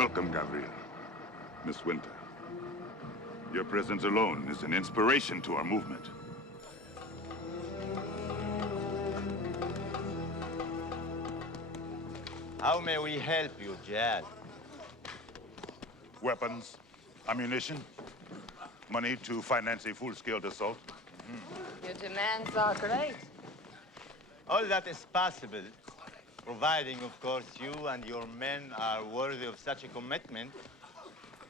Welcome, Gabriel. Miss Winter. Your presence alone is an inspiration to our movement. How may we help you, Jad? Weapons, ammunition, money to finance a full-scale assault. Your demands are great. All that is possible, providing, of course, you and your men are worthy of such a commitment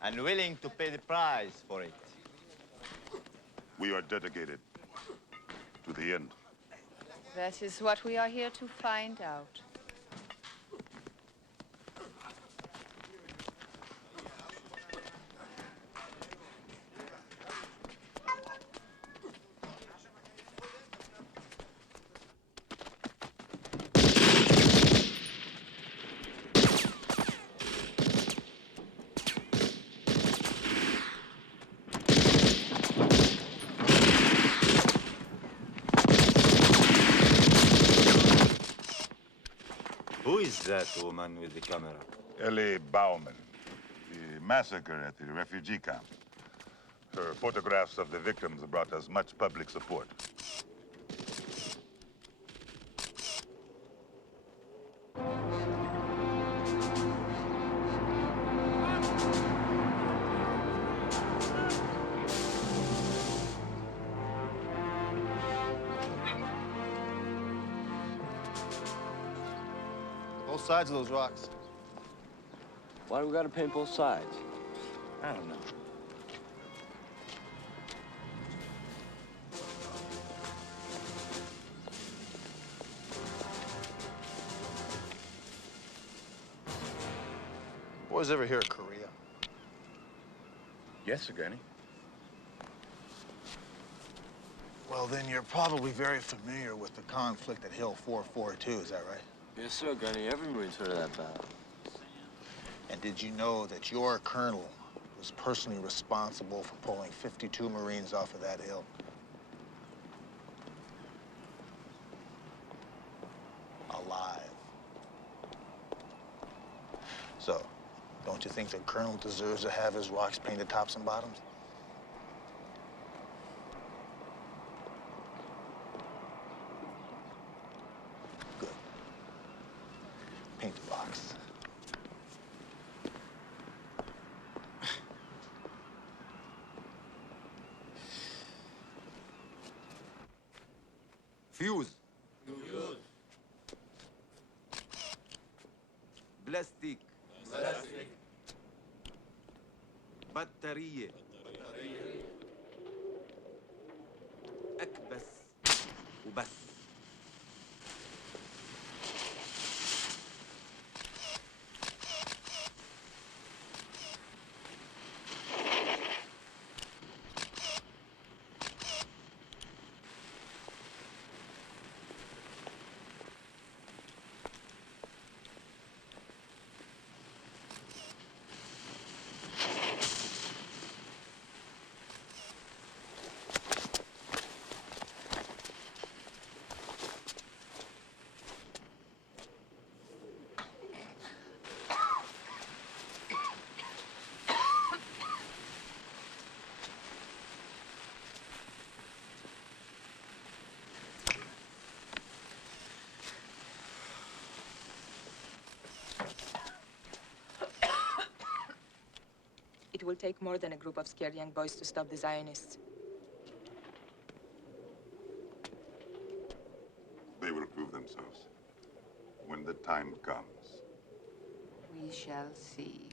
and willing to pay the price for it. We are dedicated to the end. That is what we are here to find out. Who is that woman with the camera? Ellie Bauman, the massacre at the refugee camp. Her photographs of the victims brought us much public support. Both sides of those rocks. Why do we gotta paint both sides? I don't know. Boys ever hear of Korea? Yes, Granny. Well, then you're probably very familiar with the conflict at Hill 442, is that right? Yes, sir, Gunny. Every Marine's heard of that battle. And did you know that your colonel was personally responsible for pulling 52 Marines off of that hill? Alive. So, don't you think the colonel deserves to have his rocks painted tops and bottoms? Good. Paint the rocks. Fuse. بلاستيك. بطارية. أكبس وبس. It will take more than a group of scared young boys to stop the Zionists. They will prove themselves when the time comes. We shall see.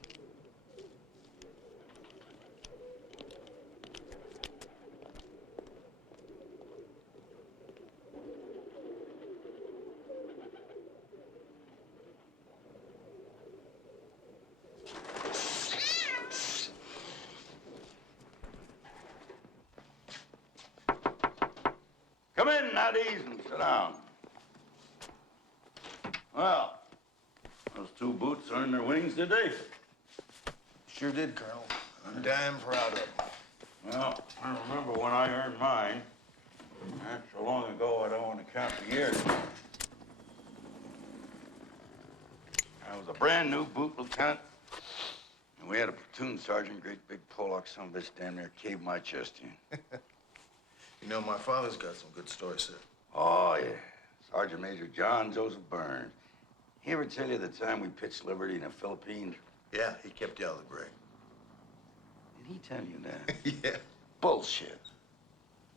Come in, Naddies, and sit down. Well, those two boots earned their wings, did they? Sure did, Colonel. I'm damn proud of them. Well, I remember when I earned mine. That's so long ago, I don't want to count the years. I was a brand new boot lieutenant, We had a platoon sergeant, great big Pollock son of a bitch, damn near caved my chest in. You know, my father's got some good stories, sir. Oh, yeah. Sergeant Major John Joseph Burns. He ever tell you the time we pitched Liberty in the Philippines? Yeah, he kept you out of the break. Did he tell you that? Yeah. Bullshit.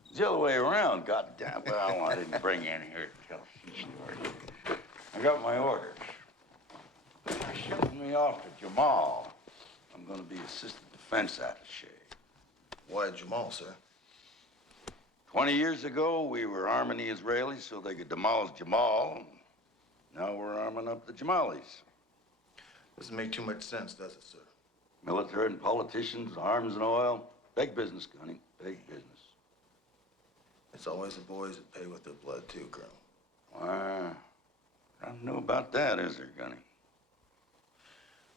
It's the other way around, goddamn. Well, I didn't bring you in here to tell some story. I got my orders. They're shipping me off to Jamal. I'm gonna be assistant defense attaché. Why Jamal, sir? 20 years ago, we were arming the Israelis so they could demolish Jamal. Now we're arming up the Jamalis. Doesn't make too much sense, does it, sir? Military and politicians, arms and oil. Big business, Gunny. Big business. It's always the boys that pay with their blood, too, Colonel. I don't know about that, is there, Gunny?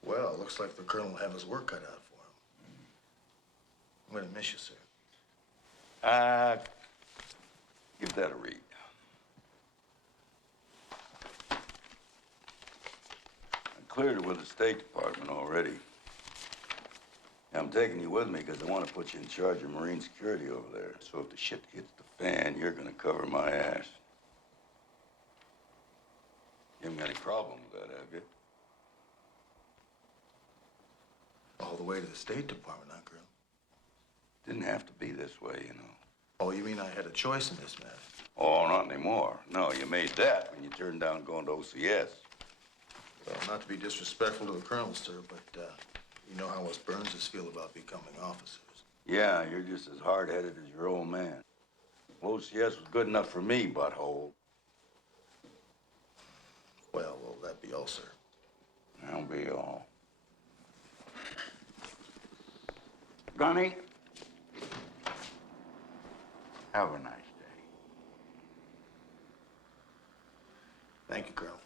Well, it looks like the Colonel will have his work cut out for him. I'm gonna miss you, sir. Give that a read. I cleared it with the State Department already. I'm taking you with me because I want to put you in charge of Marine security over there. So if the shit hits the fan, you're going to cover my ass. You haven't got any problem with that, have you? All the way to the State Department, huh, Colonel? Didn't have to be this way, you know. Oh, you mean I had a choice in this matter? Oh, not anymore. No, you made that when you turned down going to OCS. Well, not to be disrespectful to the Colonel, sir, but you know how us Burnses feel about becoming officers. Yeah, you're just as hard-headed as your old man. Well, OCS was good enough for me, butthole. Well, will that be all, sir? That'll be all. Gunny, have a nice day. Thank you, Colonel.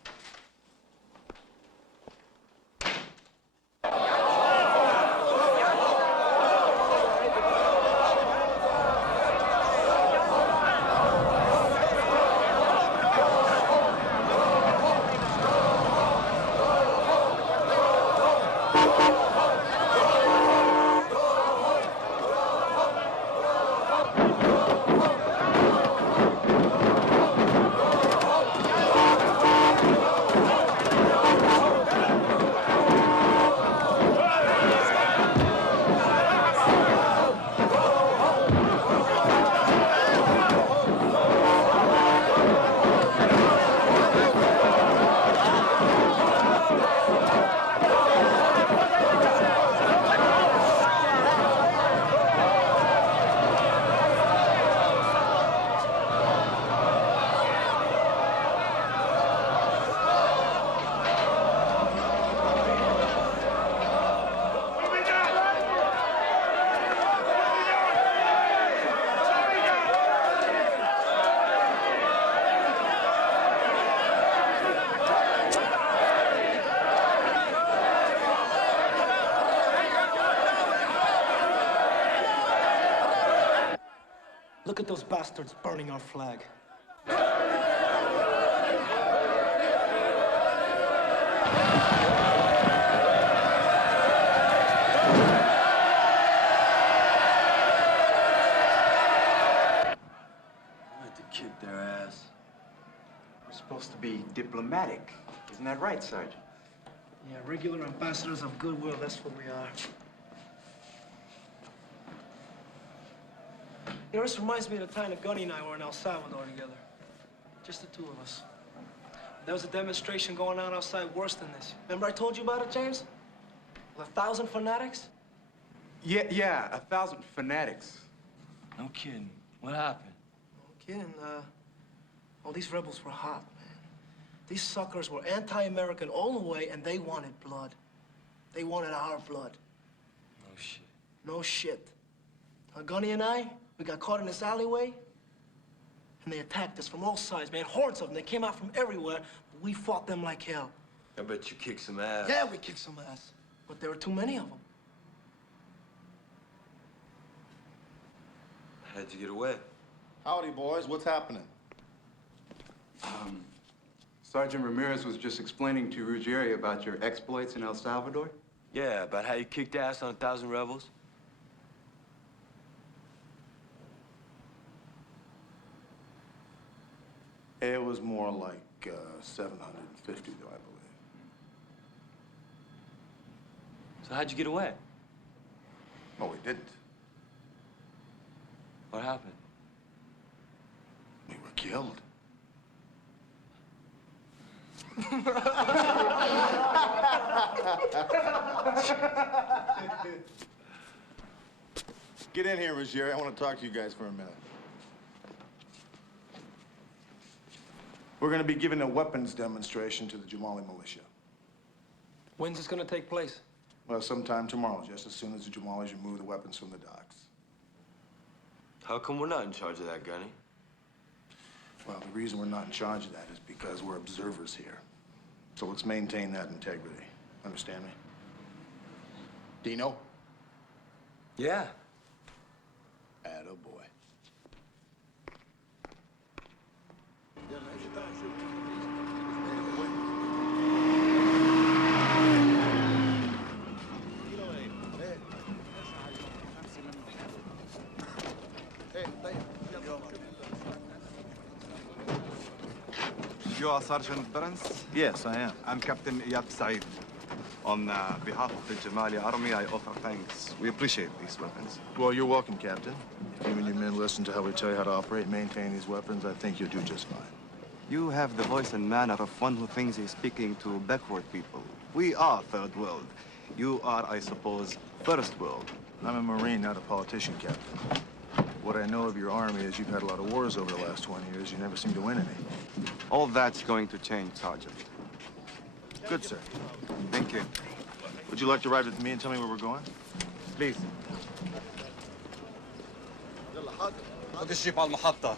Look at those bastards burning our flag. Kick their ass. We're supposed to be diplomatic. Isn't that right, Sergeant? Yeah, regular ambassadors of goodwill, that's what we are. You know, this reminds me of the time that Gunny and I were in El Salvador together. Just the two of us. There was a demonstration going on outside worse than this. Remember I told you about it, James? With 1,000 fanatics? Yeah, 1,000 fanatics. No kidding. What happened? No kidding. Well, these rebels were hot, man. These suckers were anti-American all the way, and they wanted blood. They wanted our blood. No shit. No shit. Gunny and I, we got caught in this alleyway, and they attacked us from all sides, man. Hordes of them. They came out from everywhere, but we fought them like hell. I bet you kicked some ass. Yeah, we kicked some ass. But there were too many of them. How'd you get away? Howdy, boys. What's happening? Sergeant Ramirez was just explaining to Ruggieri about your exploits in El Salvador. Yeah, about how you kicked ass on 1,000 rebels? It was more like 750, though, I believe. So how'd you get away? No, we didn't. What happened? We were killed. Get in here, Ruggieri. I want to talk to you guys for a minute. We're going to be giving a weapons demonstration to the Jamali militia. When's this gonna take place? Well, sometime tomorrow, just as soon as the Jamalis remove the weapons from the docks. How come we're not in charge of that, Gunny? Well, the reason we're not in charge of that is because we're observers here. So let's maintain that integrity. Understand me? Dino? Yeah. Attaboy. You are Sergeant Burns? Yes, I am. I'm Captain Iyad Said. On behalf of the Jamali Army, I offer thanks. We appreciate these weapons. Well, you're welcome, Captain. If you and your men listen to how we tell you how to operate and maintain these weapons, I think you'll do just fine. You have the voice and manner of one who thinks he's speaking to backward people. We are third world. You are, I suppose, first world. I'm a Marine, not a politician, Captain. What I know of your army is you've had a lot of wars over the last 20 years. You never seem to win any. All that's going to change, Sergeant. Good, sir. Thank you. Would you like to ride with me and tell me where we're going? Please. خد الشيب على المحطة.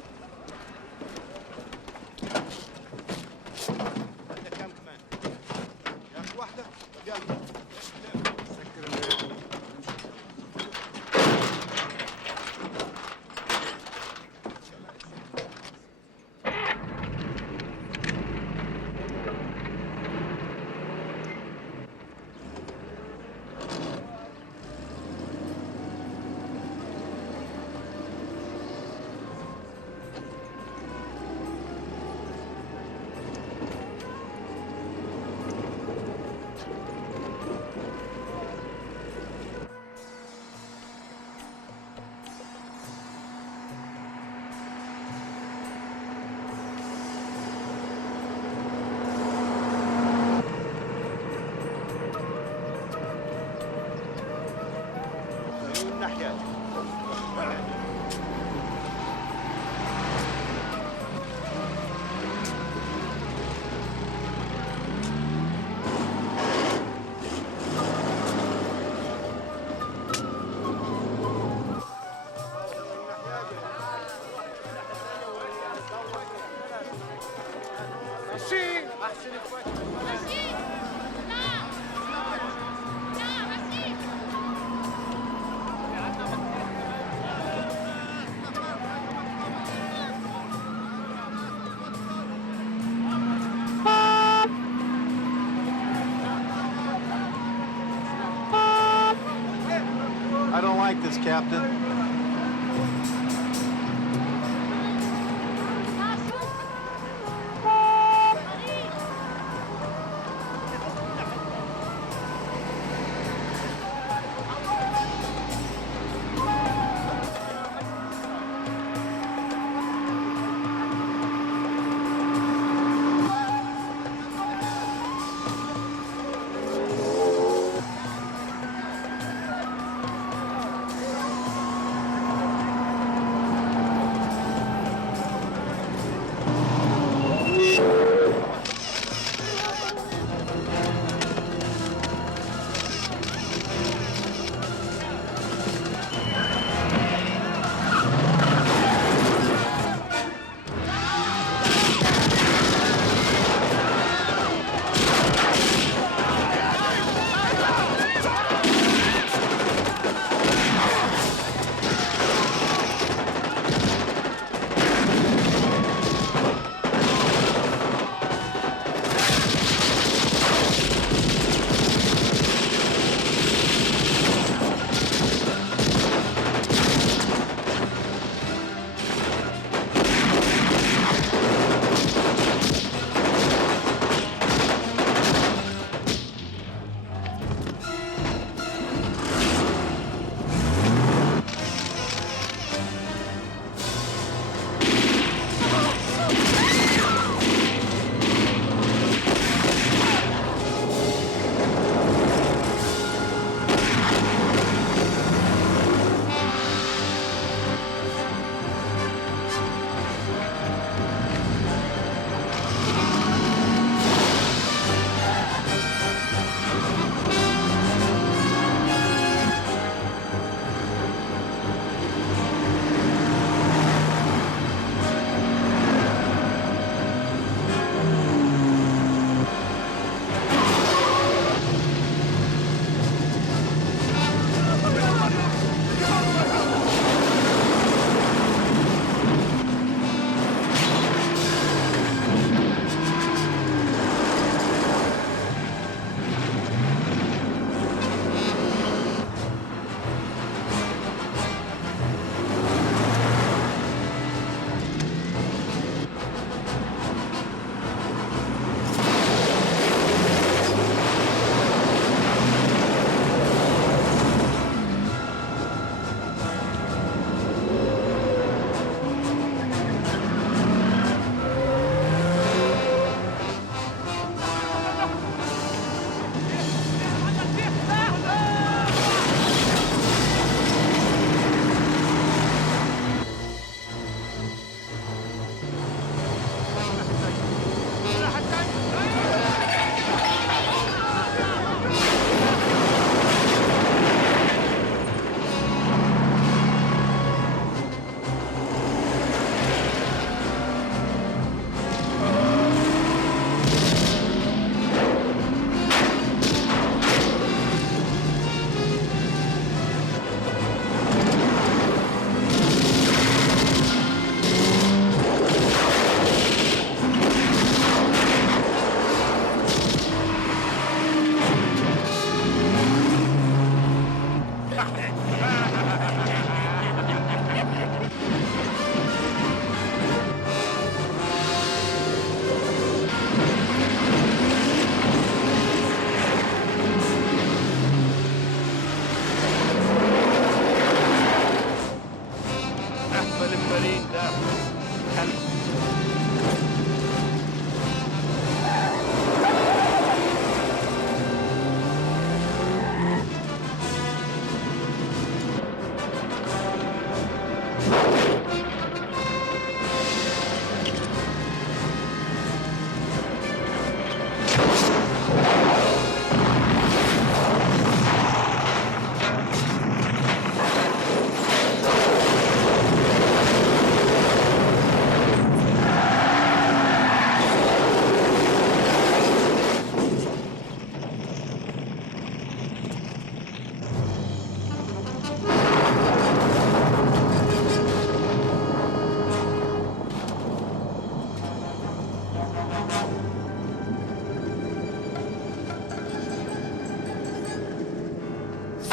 I don't like this, Captain.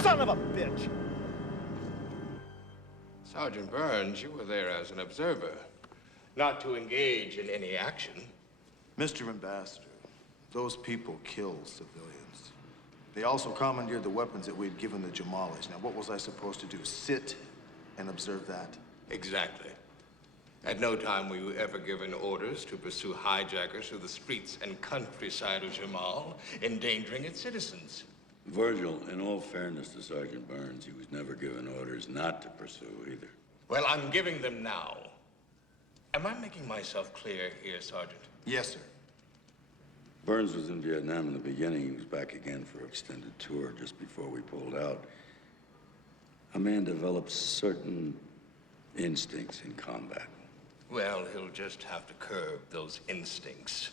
Son of a bitch! Sergeant Burns, you were there as an observer, not to engage in any action. Mr. Ambassador, those people killed civilians. They also commandeered the weapons that we'd given the Jamalis. Now, what was I supposed to do? Sit and observe that? Exactly. At no time were you ever given orders to pursue hijackers through the streets and countryside of Jamal, endangering its citizens. Virgil, in all fairness to Sergeant Burns, he was never given orders not to pursue either. Well, I'm giving them now. Am I making myself clear here, Sergeant? Yes, sir. Burns was in Vietnam in the beginning. He was back again for an extended tour just before we pulled out. A man develops certain instincts in combat. Well, he'll just have to curb those instincts.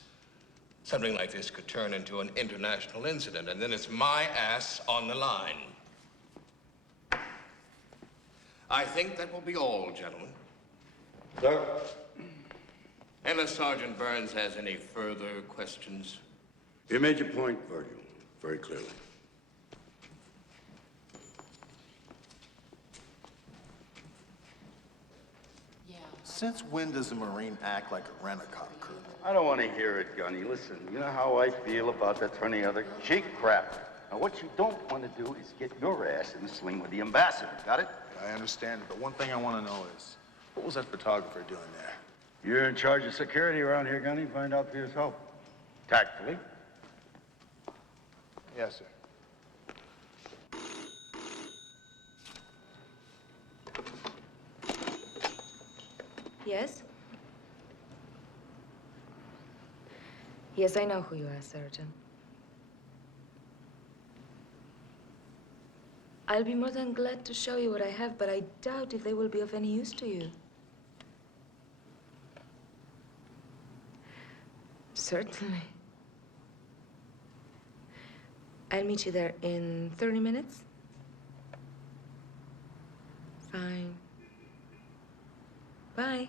Something like this could turn into an international incident, and then it's my ass on the line. I think that will be all, gentlemen. Sir? Unless Sergeant Burns has any further questions. You made your point, Virgil, very clearly. Since when does a Marine act like a rent-a-cop crew? I don't want to hear it, Gunny. Listen, you know how I feel about that turn the other cheek crap. Now, what you don't want to do is get your ass in the swing with the ambassador. Got it? I understand it, but one thing I want to know is, what was that photographer doing there? You're in charge of security around here, Gunny. Find out for yourself. Tactfully. Yes, sir. Yes? Yes, I know who you are, Sergeant. I'll be more than glad to show you what I have, but I doubt if they will be of any use to you. Certainly. I'll meet you there in 30 minutes. Fine. Bye.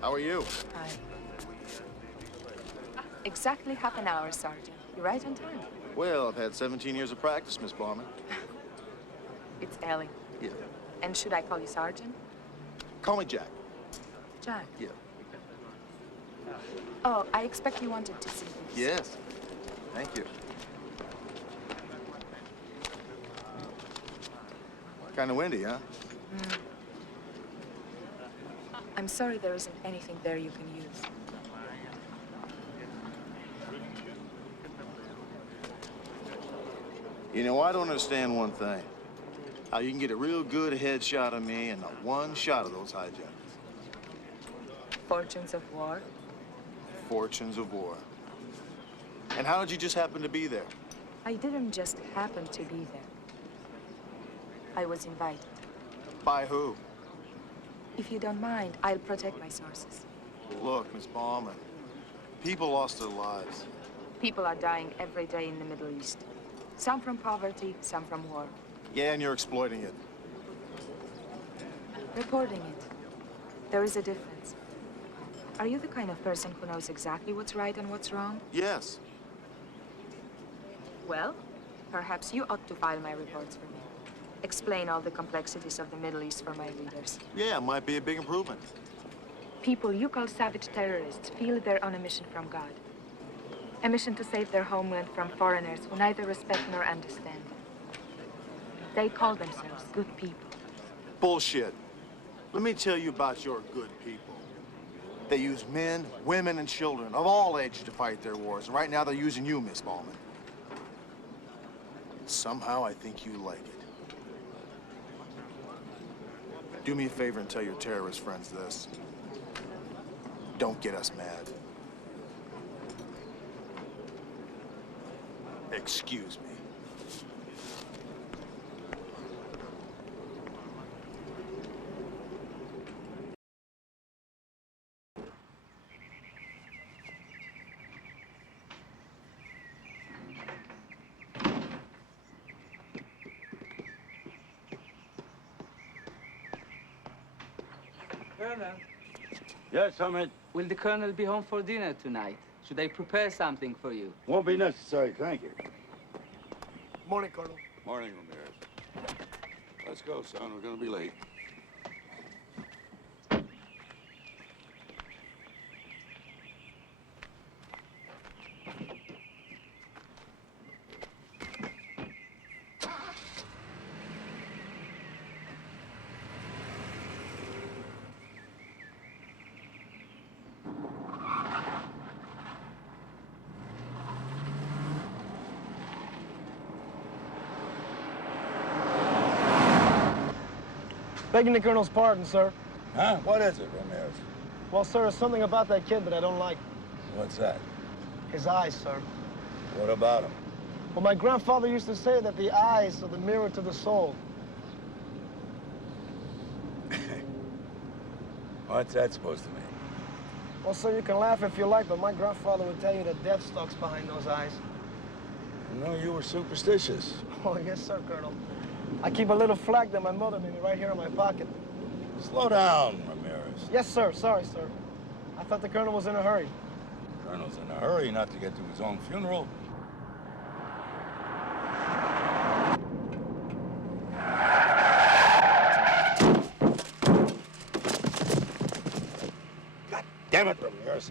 How are you? Hi. Exactly half an hour, Sergeant. You're right on time. Well, I've had 17 years of practice, Miss Bauman. It's Ellie. Yeah. And should I call you Sergeant? Call me Jack. Jack? Yeah. Oh, I expect you wanted to see this. Yes. Thank you. Kind of windy, huh? Mm. I'm sorry there isn't anything there you can use. You know, I don't understand one thing. How you can get a real good headshot of me and not one shot of those hijackers. Fortunes of war. Fortunes of war. And how did you just happen to be there? I didn't just happen to be there. I was invited. By who? If you don't mind, I'll protect my sources. Look, Miss Bauman, people lost their lives. People are dying every day in the Middle East. Some from poverty, some from war. Yeah, and you're exploiting it. Reporting it. There is a difference. Are you the kind of person who knows exactly what's right and what's wrong? Yes. Well, perhaps you ought to file my reports for me. Explain all the complexities of the Middle East for my readers. Yeah, it might be a big improvement. People you call savage terrorists feel they're on a mission from God. A mission to save their homeland from foreigners who neither respect nor understand. They call themselves good people. Bullshit. Let me tell you about your good people. They use men, women, and children of all ages to fight their wars. And right now they're using you, Miss Bauman. Somehow I think you like it. Do me a favor and tell your terrorist friends this. Don't get us mad. Excuse me. Colonel, Yes, Ahmed. will the Colonel be home for dinner tonight? Should I prepare something for you? Won't be necessary, thank you. Morning, Colonel. Morning, Ramirez. Let's go, son. We're gonna be late. Begging the Colonel's pardon, sir. Huh? What is it, Ramirez? Well, sir, there's something about that kid that I don't like. What's that? His eyes, sir. What about him? Well, my grandfather used to say that the eyes are the mirror to the soul. What's that supposed to mean? Well, sir, you can laugh if you like, but my grandfather would tell you that death stalks behind those eyes. No, you were superstitious. Oh, yes, sir, Colonel. I keep a little flag that my mother made me right here in my pocket. Slow down, Ramirez. Yes, sir. Sorry, sir. I thought the Colonel was in a hurry. Colonel's in a hurry not to get to his own funeral. God damn it, Ramirez.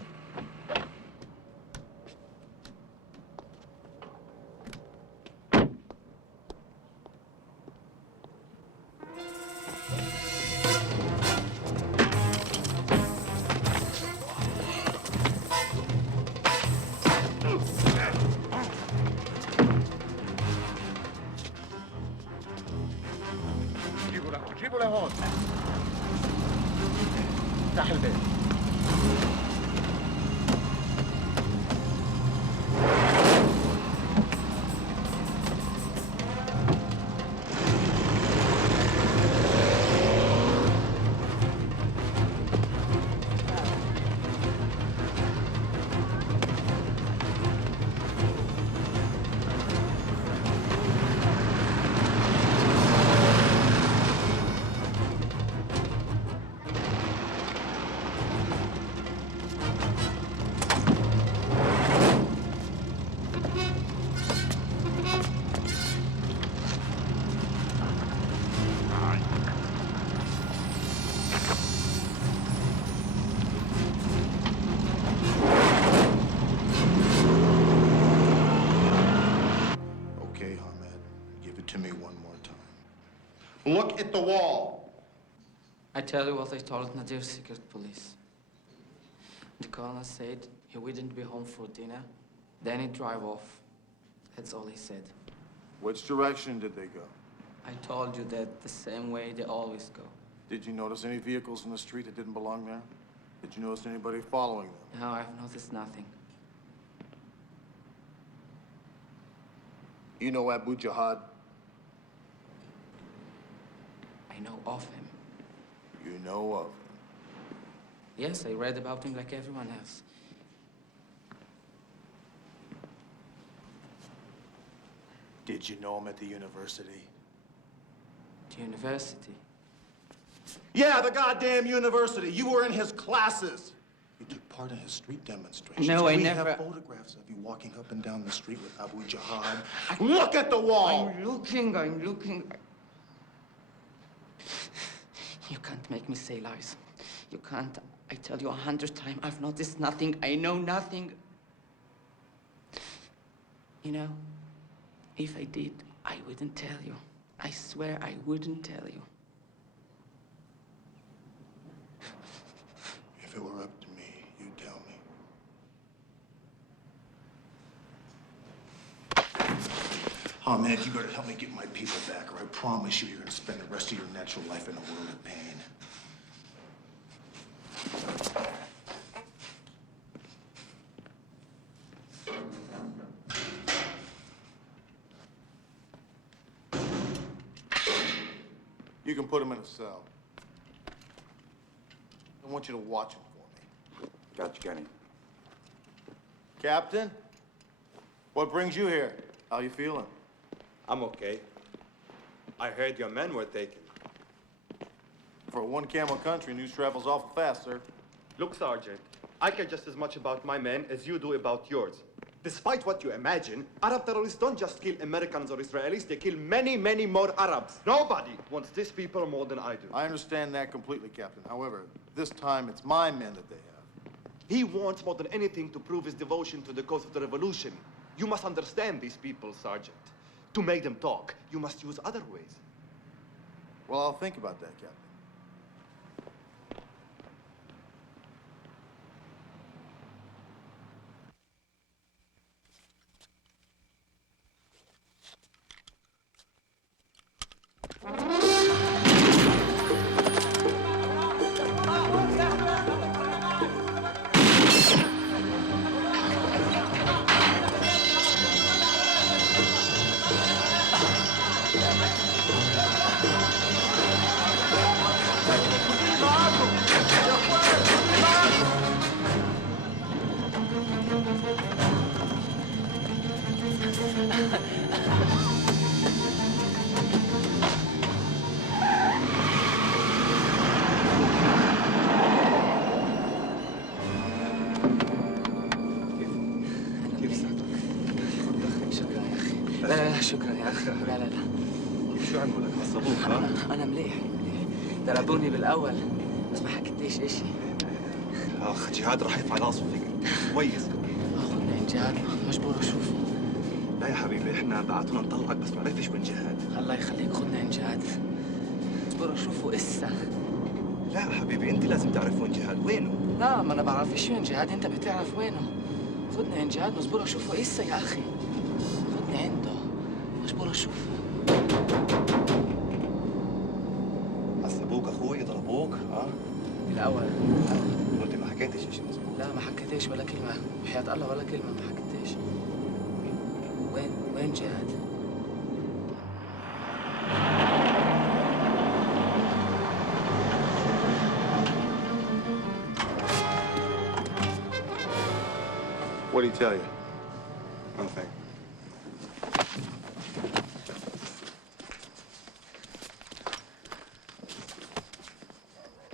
جيبوا لهون. افتح البيت. Okay, Ahmed. Give it to me one more time. Look at the wall. I tell you what I told Nadir's secret police. The Colonel said he wouldn't be home for dinner. Then he'd drive off. That's all he said. Which direction did they go? I told you that the same way they always go. Did you notice any vehicles in the street that didn't belong there? Did you notice anybody following them? No, I've noticed nothing. You know Abu Jihad? I know of him. You know of him. Yes, I read about him like everyone else. Did you know him at the university? The university? Yeah, the goddamn university. You were in his classes. You took part in his street demonstrations. No, I we never... have photographs of you walking up and down the street with Abu Jihad. Look at the wall! I'm looking. You can't make me say lies. You can't. I tell you 100 times, I've noticed nothing. I know nothing. You know, if I did, I wouldn't tell you. I swear I wouldn't tell you. If it were up to me, you'd tell me. Oh, man, you better help me get my people back, or I promise you, you're gonna spend the rest of your natural life in a world of pain. You can put him in a cell. I want you to watch him for me. Got you, Kenny. Captain, what brings you here? How you feeling? I'm okay. I heard your men were taken. For a one-camel country, news travels awful fast, sir. Look, Sergeant, I care just as much about my men as you do about yours. Despite what you imagine, Arab terrorists don't just kill Americans or Israelis, they kill many, many more Arabs. Nobody wants these people more than I do. I understand that completely, Captain. However, this time it's my men that they have. He wants more than anything to prove his devotion to the cause of the revolution. You must understand these people, Sergeant. To make them talk, you must use other ways. Well, I'll think about that, Captain. شكرا يا أخي. لا لا لا. شو عملوا لك؟ عصبوك ها؟ أنا مليح مليح. ضربوني بالأول بس ما حكيتليش إشي. أخ جهاد راح يطلع راسه فيك. كويس. أخونا عن جهاد مجبور أشوفه. لا يا حبيبي احنا بعتونا نطلعك بس ما عرفتش وين جهاد. الله يخليك خدنا عن جهاد. مجبور أشوفه إسا. لا حبيبي أنت لازم تعرف وين جهاد، وينه؟ لا ما أنا بعرفش وين جهاد، أنت بتعرف وينه. خدنا عن جهاد مجبور أشوفه إسا يا أخي. خدني عنده. مجبور أشوفه. عصبوك أخوي ضربوك ها؟ بالأول. وأنت ما حكيتش شيء مظبوط. لا ما حكيتش ولا كلمة، وحياة الله ولا كلمة ما حكيتش. وين جهاد؟ What did he tell you? Nothing.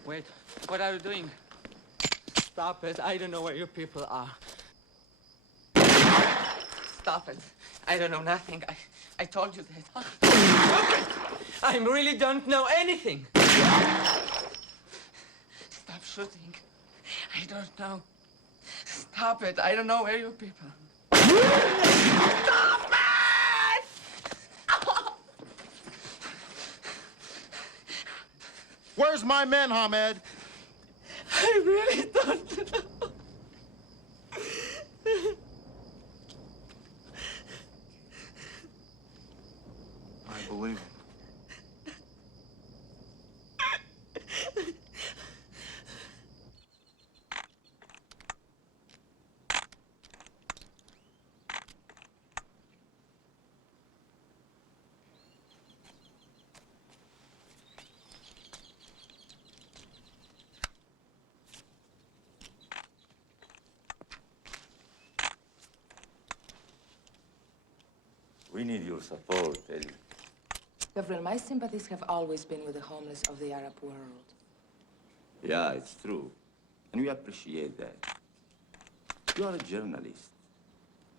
Wait, what are you doing? Stop it, I don't know where your people are. Stop it. I don't know nothing. I told you that. Stop it! I really don't know anything. Stop shooting. I don't know. Stop it. I don't know where your people. Stop it! Where's my men, Hamed? I really don't know. I believe it. We need your support, Eddie. Gabriel, my sympathies have always been with the homeless of the Arab world. Yeah, it's true. And we appreciate that. You are a journalist.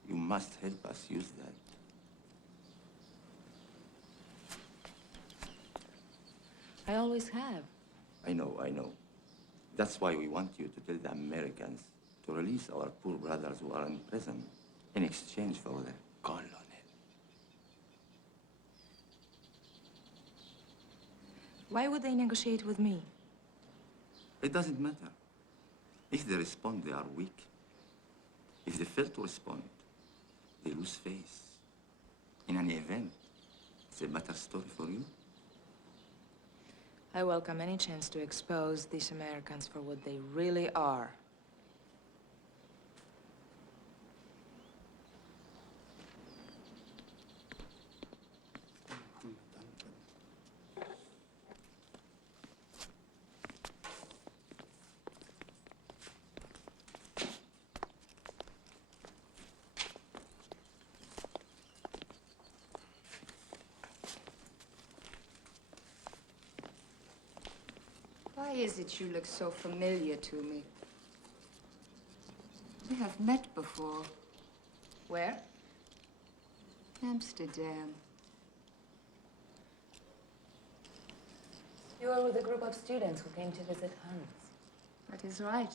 You must help us use that. I always have. I know. That's why we want you to tell the Americans to release our poor brothers who are in prison in exchange for the colonel. Why would they negotiate with me? It doesn't matter. If they respond, they are weak. If they fail to respond, they lose face. in an event. It's a better story for you. I welcome any chance to expose these Americans for what they really are. Why is it you look so familiar to me? We have met before. Where? Amsterdam. You are with a group of students who came to visit Hans. That is right.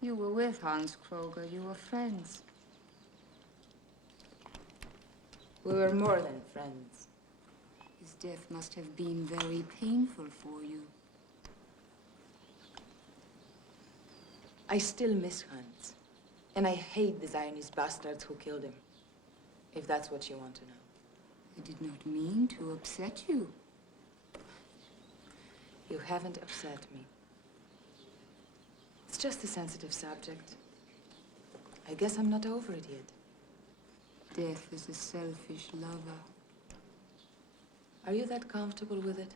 You were with Hans Kroger. You were friends. We were more than friends. His death must have been very painful for you. I still miss Hans. And I hate the Zionist bastards who killed him. If that's what you want to know. I did not mean to upset you. You haven't upset me. It's just a sensitive subject. I guess I'm not over it yet. Death is a selfish lover. Are you that comfortable with it?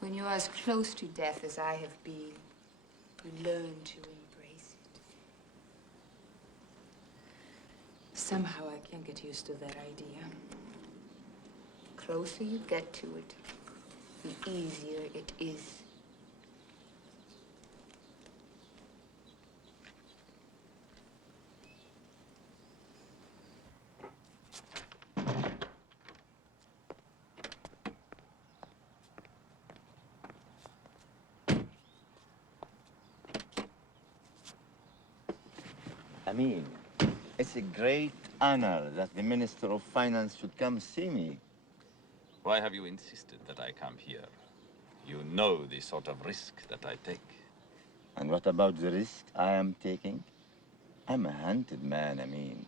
When you're as close to death as I have been, you learn to embrace it. Somehow I can't get used to that idea. The closer you get to it, the easier it is. I mean, it's a great honor that the Minister of Finance should come see me. Why have you insisted that I come here? You know the sort of risk that I take. And what about the risk I am taking? I'm a hunted man, I mean.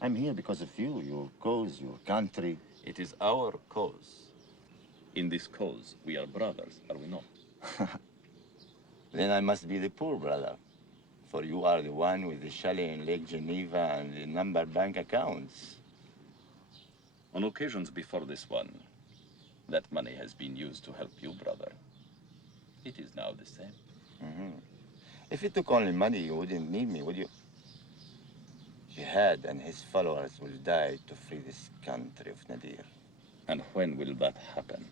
I'm here because of you, your cause, your country. It is our cause. In this cause, we are brothers, are we not? Then I must be the poor brother. For you are the one with the chalet in Lake Geneva and the number bank accounts. On occasions before this one, that money has been used to help you, brother. It is now the same. Mm-hmm. If you took only money, you wouldn't need me, would you? Jihad and his followers will die to free this country of Nadir. And when will that happen?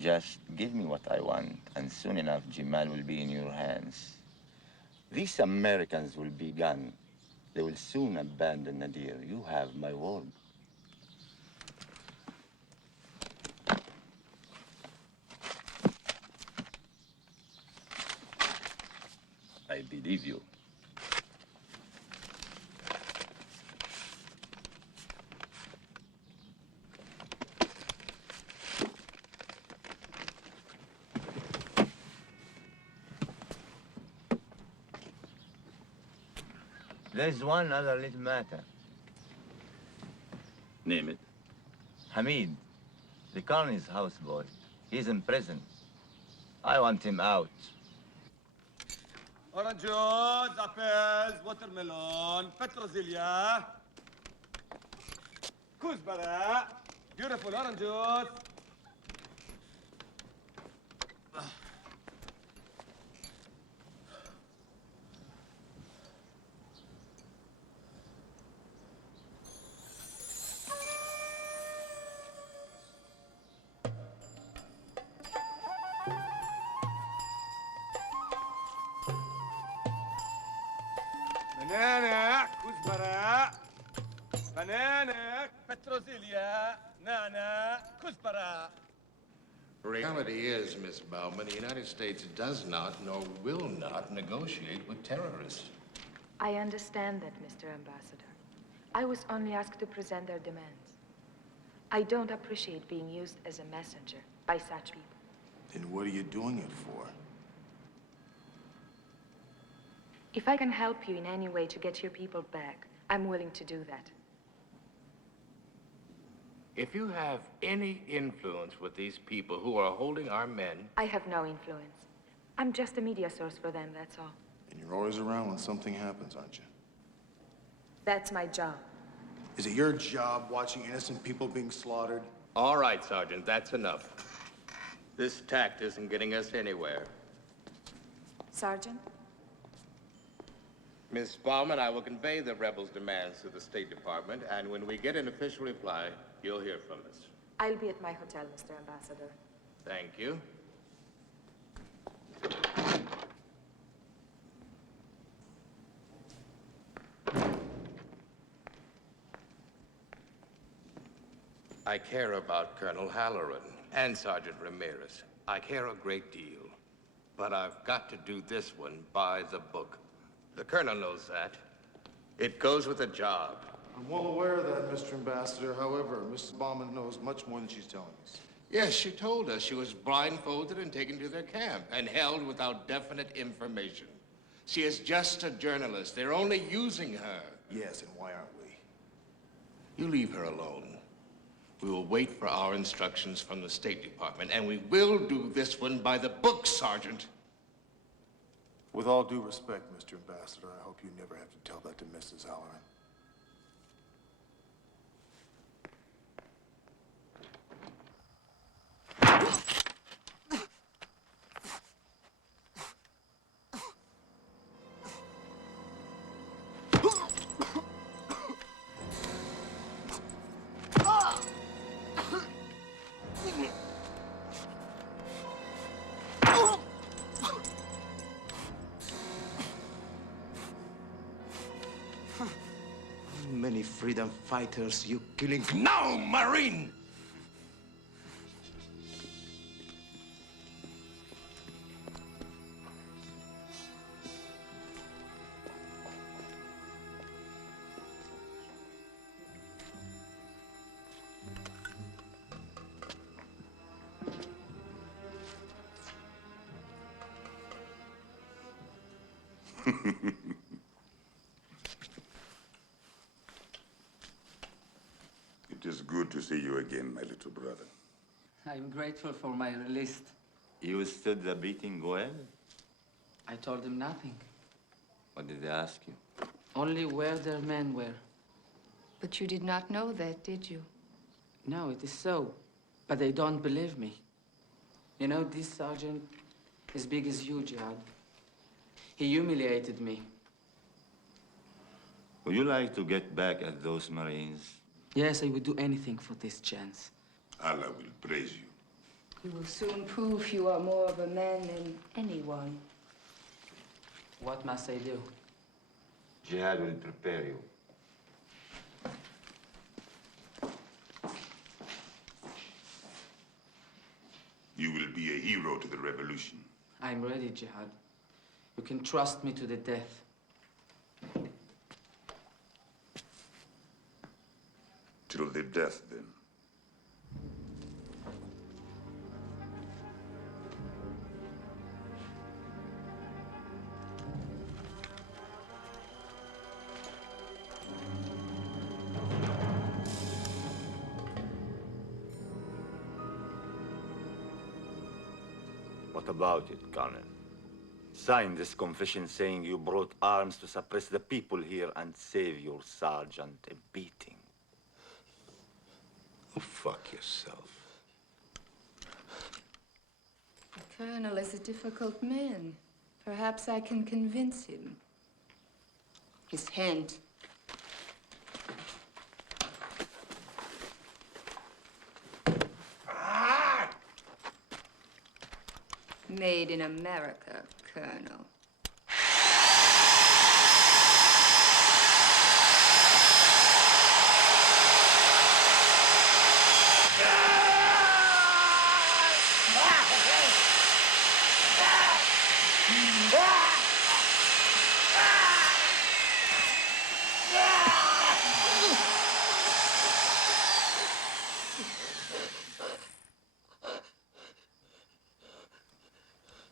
Just give me what I want, and soon enough, Jamal will be in your hands. These Americans will be gone. They will soon abandon Nadir. You have my word. I believe you. There's one other little matter. Name it. Hamid, the colony's houseboy. He's in prison. I want him out. Oranges, apples, watermelon, petrozelia, kuzbara, beautiful oranges. Banana, kuzbara, banana, petrozelia, nana, kuzbara. Reality is, Miss Bauman, the United States does not nor will not negotiate with terrorists. I understand that, Mr. Ambassador. I was only asked to present their demands. I don't appreciate being used as a messenger by such people. Then what are you doing it for? If I can help you in any way to get your people back, I'm willing to do that. If you have any influence with these people who are holding our men... I have no influence. I'm just a media source for them, that's all. And you're always around when something happens, aren't you? That's my job. Is it your job watching innocent people being slaughtered? All right, Sergeant, that's enough. This tact isn't getting us anywhere. Sergeant? Miss Bauman, I will convey the rebels' demands to the State Department, and when we get an official reply, you'll hear from us. I'll be at my hotel, Mr. Ambassador. Thank you. I care about Colonel Halloran and Sergeant Ramirez. I care a great deal. But I've got to do this one by the book. The Colonel knows that. It goes with the job. I'm well aware of that, Mr. Ambassador. However, Mrs. Bauman knows much more than she's telling us. Yes, she told us she was blindfolded and taken to their camp and held without definite information. She is just a journalist. They're only using her. Yes, and why aren't we? You leave her alone. We will wait for our instructions from the State Department, and we will do this one by the book, Sergeant. With all due respect, Mr. Ambassador, I hope you never have to tell that to Mrs. Halloran. Many freedom fighters you killing now, Marine! It is good to see you again, my little brother. I'm grateful for my release. You stood the beating well? I told them nothing. What did they ask you? Only where their men were. But you did not know that, did you? No, it is so. But they don't believe me. You know, this sergeant, as big as you, Jihad, he humiliated me. Would you like to get back at those Marines? Yes, I would do anything for this chance. Allah will praise you. You will soon prove you are more of a man than anyone. What must I do? Jihad will prepare you. You will be a hero to the revolution. I'm ready, Jihad. You can trust me to the death. Till the death, then. What about it, Colonel? Sign this confession saying you brought arms to suppress the people here and save your sergeant a beating. Oh, fuck yourself. The colonel is a difficult man. Perhaps I can convince him. His hand. Made in America, Colonel.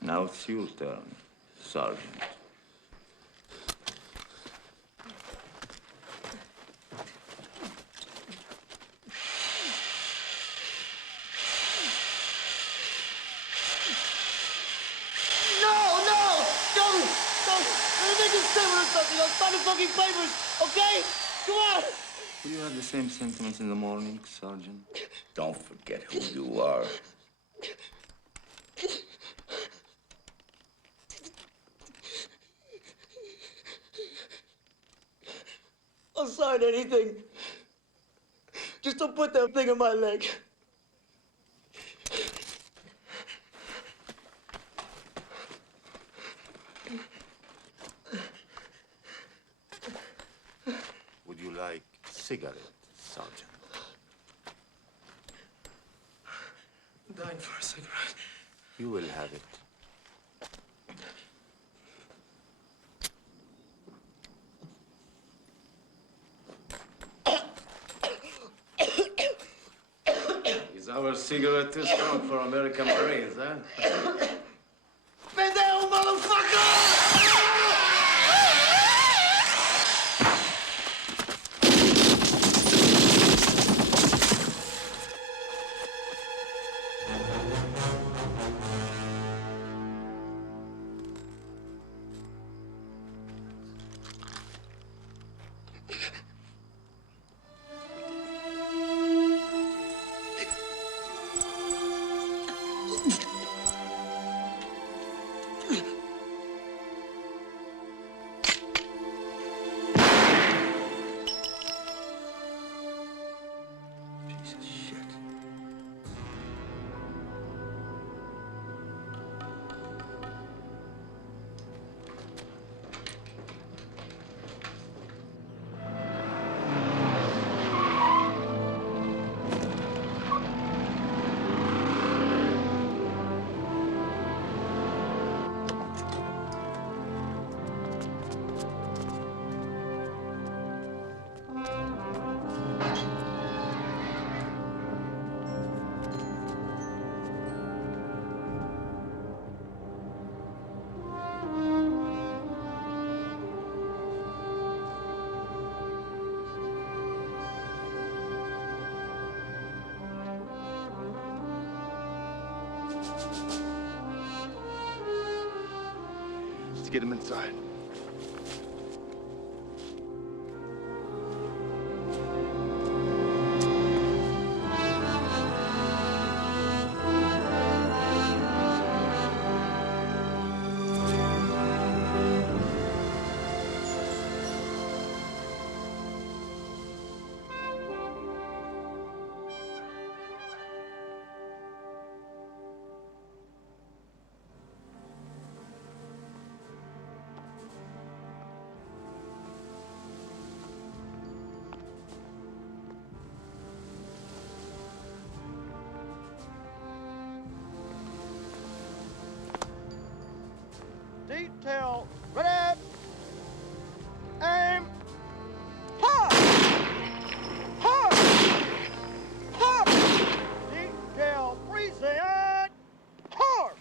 Now it's your turn, Sergeant. Sign the fucking papers, okay? Come on! Will you have the same sentiments in the morning, Sergeant? Don't forget who you are. I'll sign anything. Just don't put that thing in my leg. Would you like cigarette, Sergeant? I'm dying for a cigarette. You will have it. Is our cigarette too strong for American Marines, huh? Pendejo, motherfucker! Let's get him inside. Detail, ready, aim, hard, hard, hard. Detail, present, hard.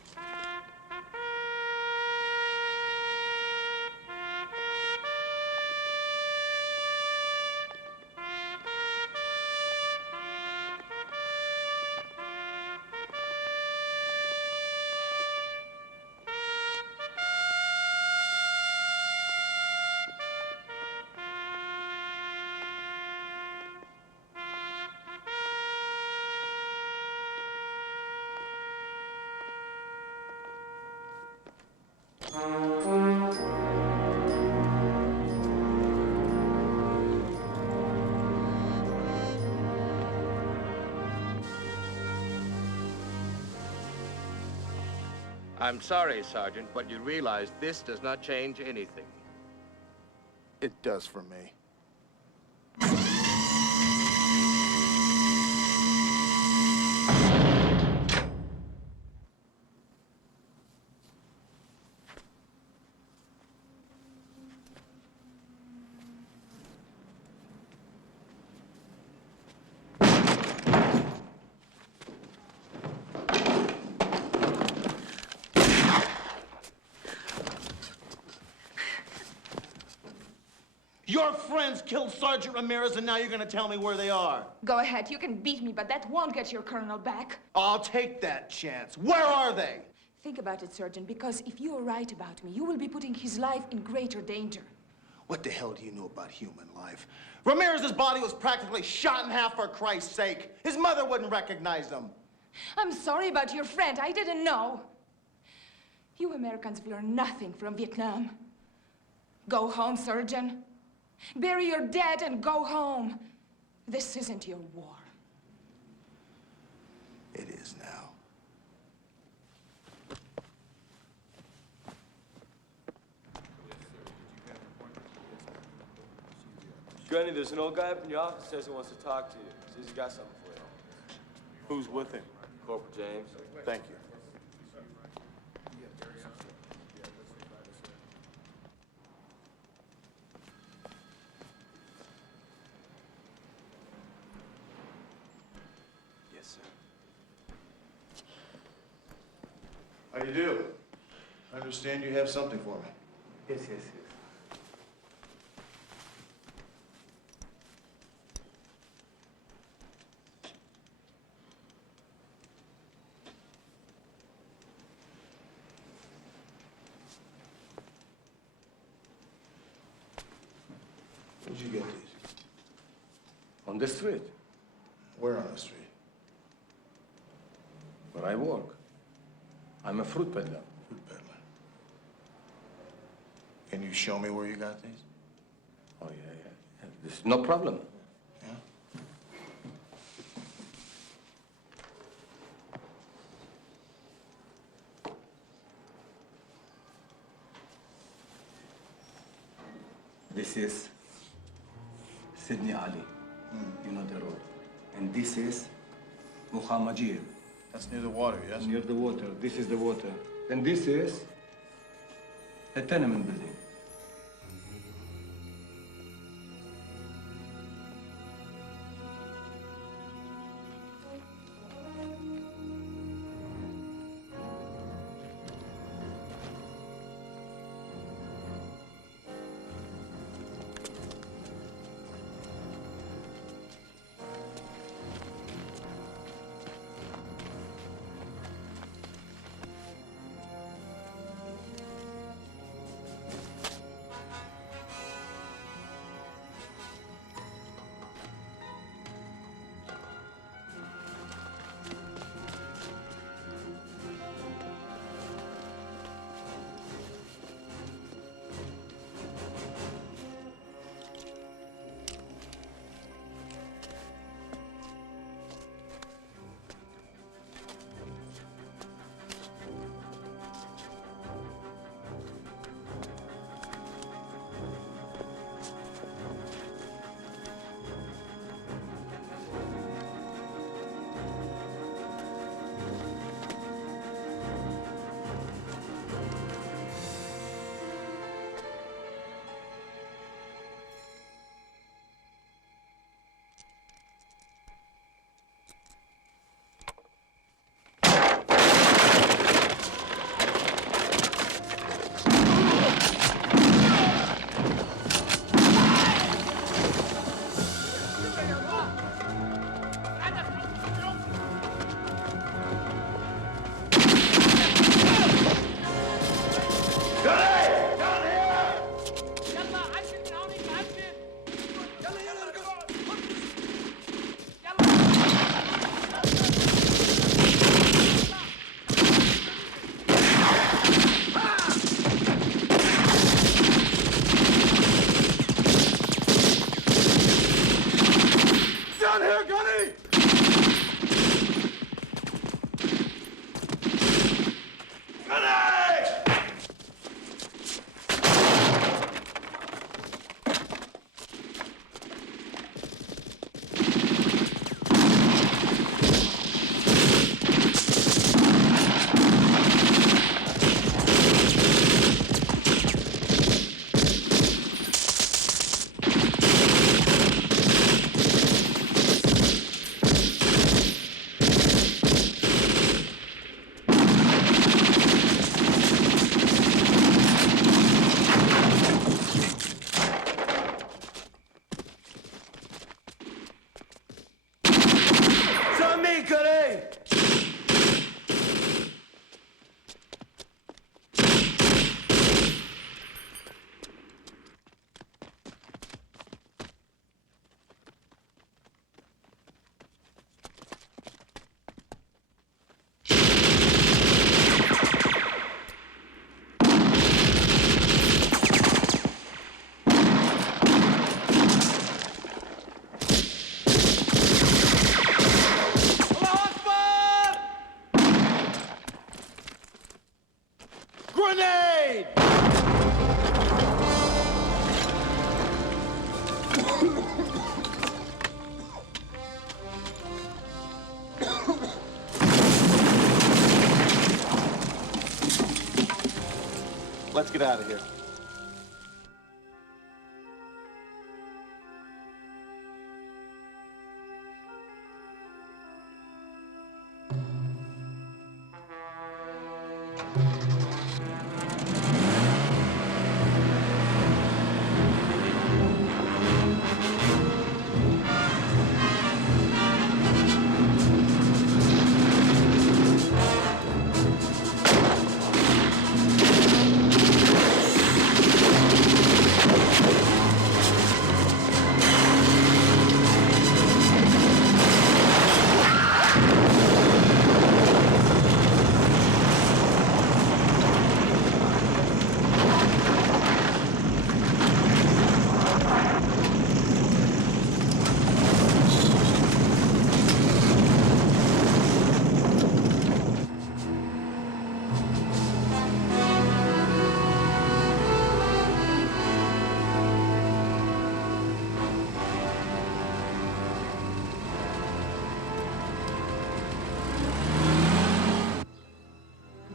I'm sorry, Sergeant, but you realize this does not change anything. It does for me. Your friends killed Sergeant Ramirez, and now you're gonna tell me where they are. Go ahead, you can beat me, but that won't get your colonel back. I'll take that chance. Where are they? Think about it, Surgeon, because if you are right about me, you will be putting his life in greater danger. What the hell do you know about human life? Ramirez's body was practically shot in half for Christ's sake. His mother wouldn't recognize him. I'm sorry about your friend. I didn't know. You Americans have learned nothing from Vietnam. Go home, Surgeon. Bury your dead and go home. This isn't your war. It is now. Gunny, there's an old guy up in your office says he wants to talk to you. Says he got something for you. Who's with him? Corporal James. Thank you. Yes, sir. How you do? I understand you have something for me. Yes, yes, yes. Where'd you get these? On the street, Where on the street? where I work. I'm a fruit peddler. Fruit peddler. Can you show me where you got these? Oh, yeah. There's no problem. Yeah? This is Sydney Ali. You know the road. And this is Mukhamajir. That's near the water, yes? Near the water. This is the water. And this is a tenement building. Grenade! Let's get out of here.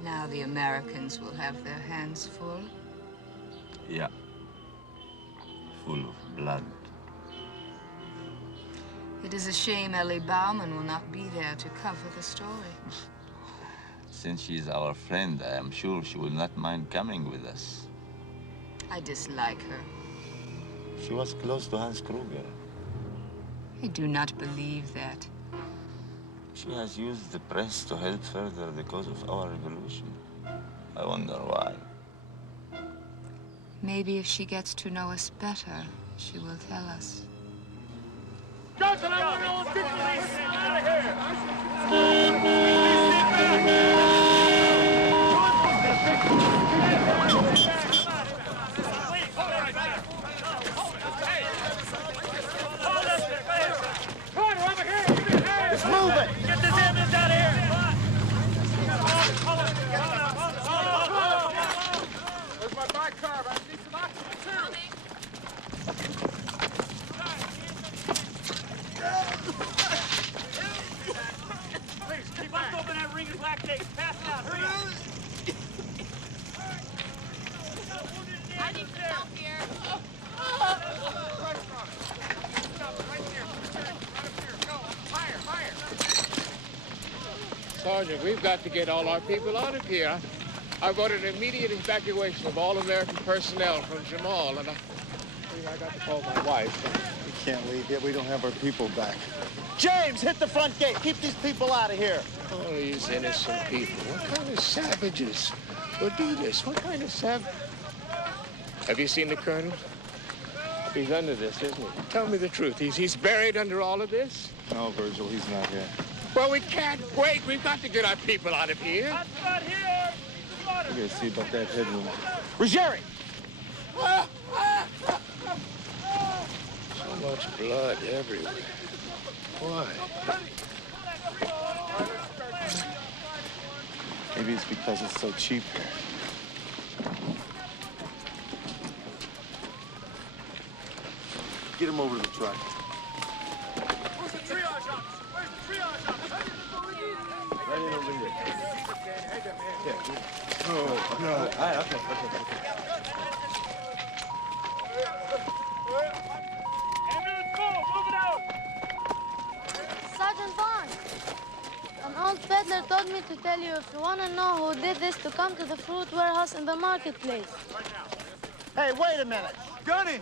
Now the Americans will have their hands full. Yeah. Full of blood. It is a shame Ellie Bauman will not be there to cover the story. Since she's our friend, I am sure she will not mind coming with us. I dislike her. She was close to Hans Kruger. I do not believe that. She has used the press to help further the cause of our revolution. I wonder why. Maybe if she gets to know us better, she will tell us. Johnson, I want to know what's out Let's move it! Get this ambulance out of here! Where's my bike car? I need some oxygen too. Please, keep us open that ring of lactate. Pass it out. Hurry up. I need some help here. Sergeant, we've got to get all our people out of here. I've ordered immediate evacuation of all American personnel from Jamal, and I got to call my wife. We can't leave yet. We don't have our people back. James, hit the front gate. Keep these people out of here. All these innocent people. What kind of savages would do this? What kind of savage? Have you seen the colonel? He's under this, isn't he? Tell me the truth. He's buried under all of this? No, Virgil, he's not here. Well, we can't wait. We've got to get our people out of here. Not here. We gotta see about that head wound. Ruggieri! So much blood everywhere. Why? Maybe it's because it's so cheap here. Get him over to the truck. Where's the triage office? Where's the triage office? Right in over here. Yeah. Oh, no. All right, okay. Ambulance, go! Move it out! Sergeant Bond, an old peddler told me to tell you if you want to know who did this, to come to the fruit warehouse in the marketplace. Hey, wait a minute. Gunning!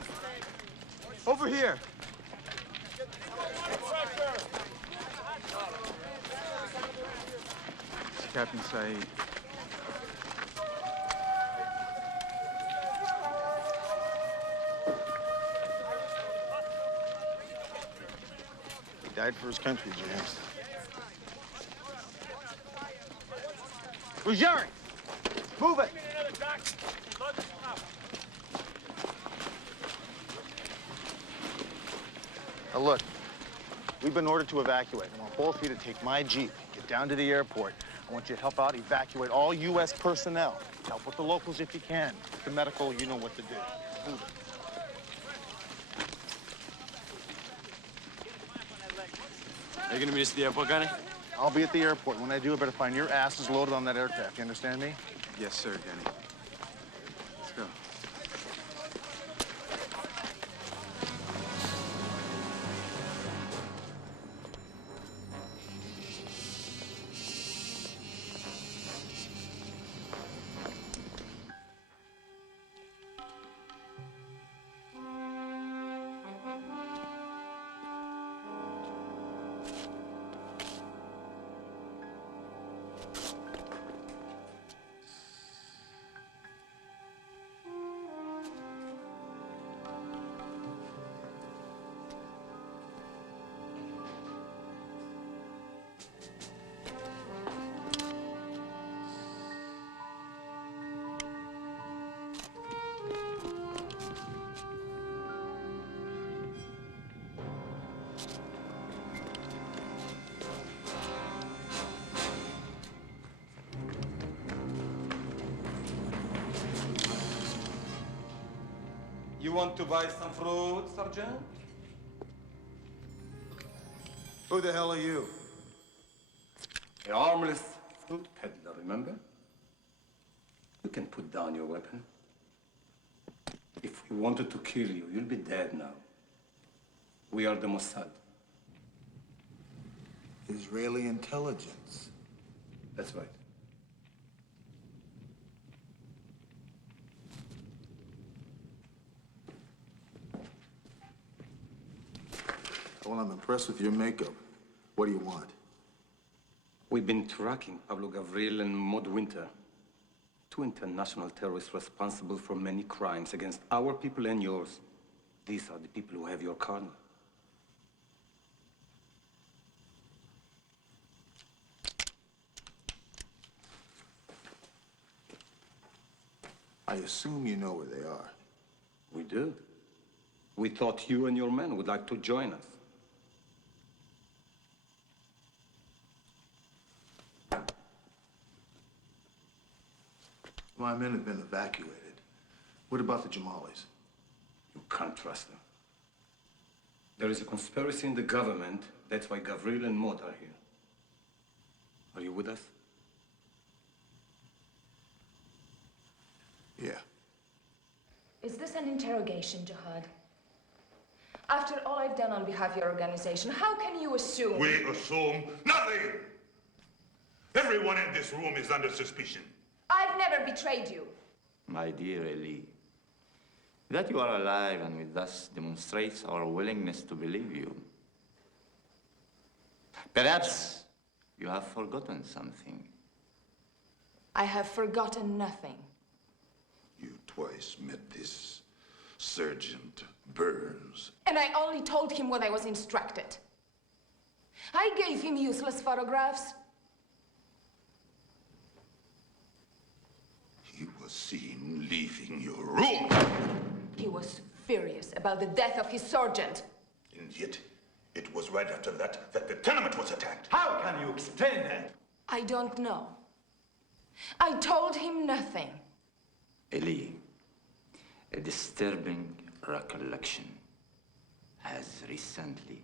Over here. It's Captain Saeed. He died for his country, James. Ruggieri! Move it! Now look, we've been ordered to evacuate. I want both of you to take my Jeep, get down to the airport. I want you to help out, evacuate all U.S. personnel. Help with the locals if you can. The medical, you know what to do. Move it. Are you gonna meet us at the airport, Gunny? I'll be at the airport. When I do, I better find your asses loaded on that aircraft. You understand me? Yes, sir, Gunny. Let's go. You want to buy some fruit, Sergeant? Who the hell are you? A armless fruit peddler, remember? You can put down your weapon. If we wanted to kill you, you'll be dead now. We are the Mossad. Israeli intelligence. That's right. Well, I'm impressed with your makeup. What do you want? We've been tracking Pablo Gavril and Maud Winter, two international terrorists responsible for many crimes against our people and yours. These are the people who have your car now. I assume you know where they are. We do. We thought you and your men would like to join us. My men have been evacuated. What about the Jamalis? You can't trust them. There is a conspiracy in the government. That's why Gavril and Maud are here. Are you with us? Yeah. Is this an interrogation, Jihad? After all I've done on behalf of your organization, how can you assume? We assume nothing! Everyone in this room is under suspicion. I've never betrayed you. My dear Ellie, that you are alive and with us demonstrates our willingness to believe you. Perhaps you have forgotten something. I have forgotten nothing. You twice met this Sergeant Burns. And I only told him what I was instructed. I gave him useless photographs. He was seen leaving your room. He was furious about the death of his sergeant. And yet, it was right after that that the tenement was attacked. How can you explain that? I don't know. I told him nothing. Ellie, a disturbing recollection has recently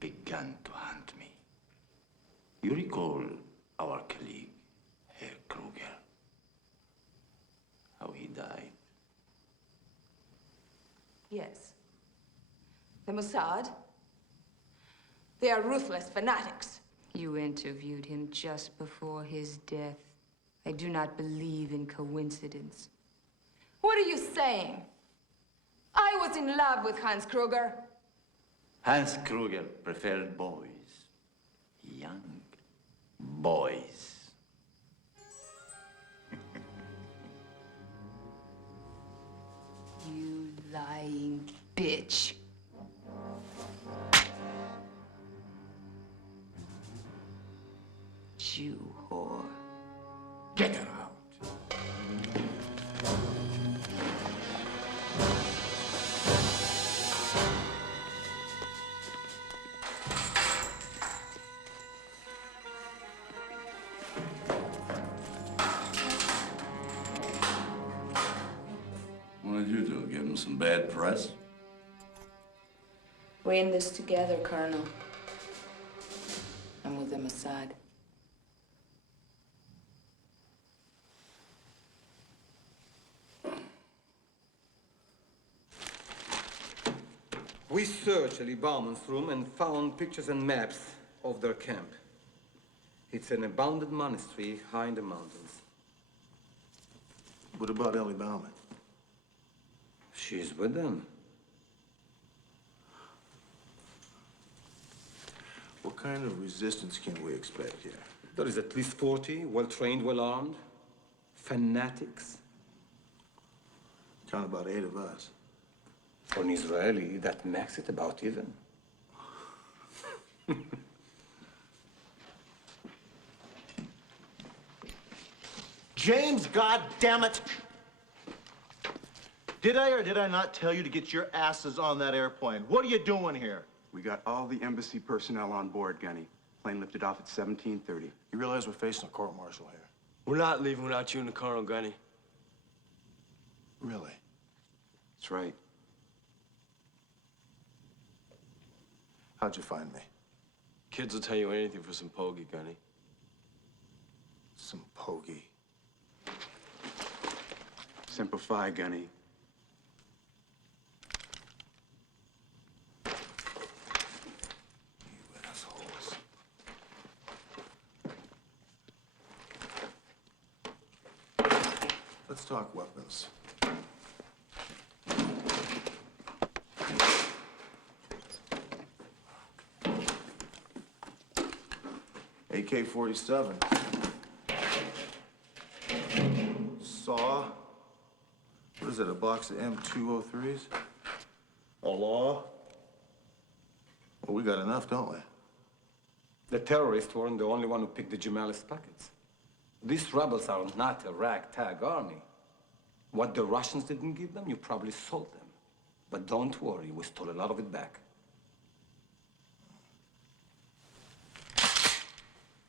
begun to haunt me. You recall our colleague, Herr Kruger, how he died? Yes. The Mossad? They are ruthless fanatics. You interviewed him just before his death. I do not believe in coincidence. What are you saying? I was in love with Hans Kruger. Hans Kruger preferred boys. Young boys. You lying bitch. Jew whore. Get her out. them some bad press? We're in this together, Colonel. I'm with the Mossad. We searched Ali Bauman's room and found pictures and maps of their camp. It's an abandoned monastery high in the mountains. What about Ellie Bauman? She's with them. What kind of resistance can we expect here? There is at least 40, well-trained, well-armed, fanatics. Count about 8 of us. For an Israeli, that makes it about even. James, goddammit! Did I or did I not tell you to get your asses on that airplane? What are you doing here? We got all the embassy personnel on board, Gunny. Plane lifted off at 17:30. You realize we're facing a court-martial here? We're not leaving without you and the Colonel, Gunny. Really? That's right. How'd you find me? Kids will tell you anything for some pogey, Gunny. Some pogey. Semper Fi, Gunny. You assholes. Let's talk weapons. AK-47. Saw. What is it, a box of M203s? A law? Well, we got enough, don't we? The terrorists weren't the only one who picked the Jamalist pockets. These rebels are not a ragtag army. What the Russians didn't give them, you probably sold them. But don't worry, we stole a lot of it back.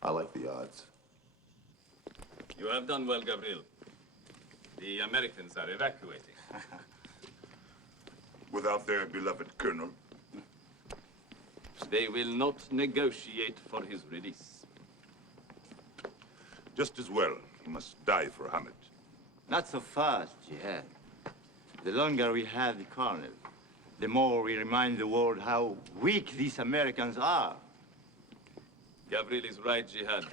I like the odds. You have done well, Gabriel. The Americans are evacuating. Without their beloved colonel. They will not negotiate for his release. Just as well. He must die for Hamid. Not so fast, Jihad. The longer we have the colonel, the more we remind the world how weak these Americans are. Gabriel is right, Jihad.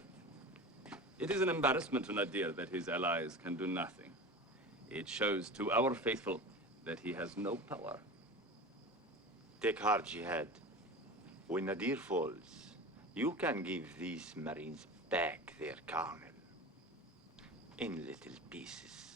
It is an embarrassment to Nadir that his allies can do nothing. It shows to our faithful that he has no power. Take heart, Jihad. When Nadir falls, you can give these Marines back their colonel in little pieces.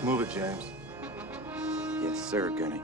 Let's move it, James. Yes, sir, Gunny.